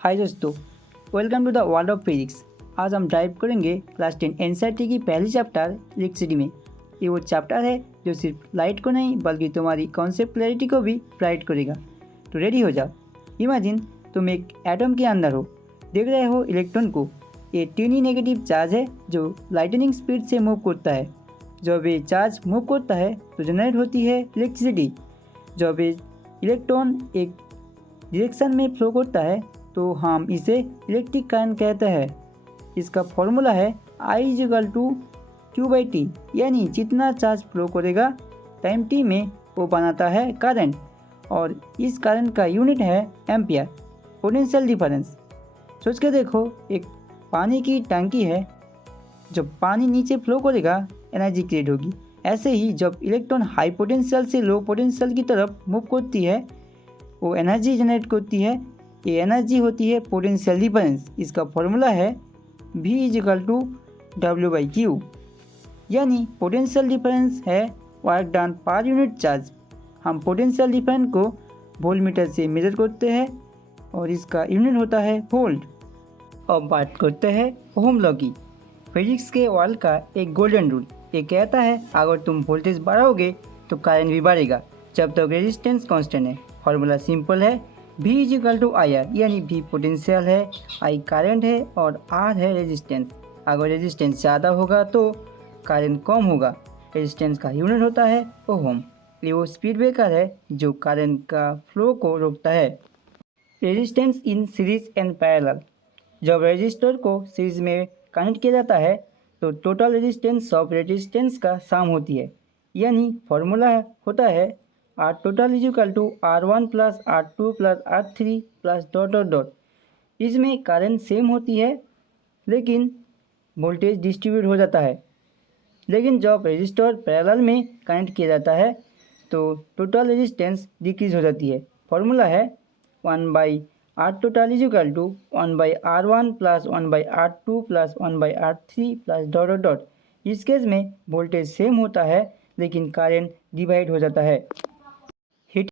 हाय दोस्तों, welcome to the world of physics. आज हम ड्राइव करेंगे क्लास 10 एनसीईआरटी की पहली चैप्टर इलेक्ट्रिसिटी में। ये वो चैप्टर है जो सिर्फ लाइट को नहीं बल्कि तुम्हारी कॉन्सेप्ट क्लैरिटी को भी ब्राइट करेगा। तो रेडी हो जाओ। इमेजिन तुम एक एटम के अंदर हो, देख रहे हो इलेक्ट्रॉन को। ये टीनी नेगेटिव चार्ज है जो लाइटनिंग स्पीड से मूव करता है। जब ये चार्ज मूव करता है तो जनरेट होती है इलेक्ट्रिसिटी। जब ये इलेक्ट्रॉन एक डायरेक्शन में फ्लो करता है तो हम इसे इलेक्ट्रिक करंट कहते हैं। इसका फॉर्मूला है I=Q/T, यानी जितना चार्ज फ्लो करेगा टाइम t में वो बनाता है करंट, और इस करंट का यूनिट है एम्पियर। पोटेंशियल डिफरेंस सोच के देखो, एक पानी की टंकी है। जब पानी नीचे फ्लो करेगा एनर्जी क्रिएट होगी। ऐसे ही जब इलेक्ट्रॉन हाई पोटेंशियल से लो पोटेंशियल की तरफ मूव करती है वो एनर्जी जनरेट करती है। ये एनर्जी होती है पोटेंशियल डिफरेंस। इसका फॉर्मूला है V=W/Q, यानी पोटेंशियल डिफरेंस है work done per unit charge. हम पोटेंशियल डिफरेंस को वोल्टमीटर से मेजर करते हैं और इसका यूनिट होता है वोल्ट। अब बात करते हैं ओहम लॉ की। फिजिक्स के वर्ल्ड का एक गोल्डन रूल ये कहता है अगर तुम वोल्टेज बढ़ाओगे तो करंट भी बढ़ेगा जब तक रेजिस्टेंस कांस्टेंट है। फॉर्मूला सिंपल है, V=IR, यानी V पोटेंशियल है, I करंट है और R है रेजिस्टेंस। अगर रेजिस्टेंस ज़्यादा होगा तो करंट कम होगा। रेजिस्टेंस का यूनिट होता है ओहम। ये वो स्पीड ब्रेकर है जो करंट का फ्लो को रोकता है। Resistance in series and parallel. जब रेजिस्टर को सीरीज में कनेक्ट किया जाता है तो टोटल रेजिस्टेंस ऑफ रेजिस्टेंस का सम होती है, यानी फॉर्मूला होता है R total R1 + R2 + R3 +... इसमें करंट सेम होती है लेकिन वोल्टेज डिस्ट्रीब्यूट हो जाता है। लेकिन जब रेजिस्टर पैरेलल में कनेक्ट किया जाता है तो टोटल रेजिस्टेंस डिक्रीज हो जाती है। फॉर्मूला है 1/R total 1/R1 + 1/R2 + 1/R3 +... इस केस में वोल्टेज सेम होता है लेकिन करंट डिवाइड हो जाता है।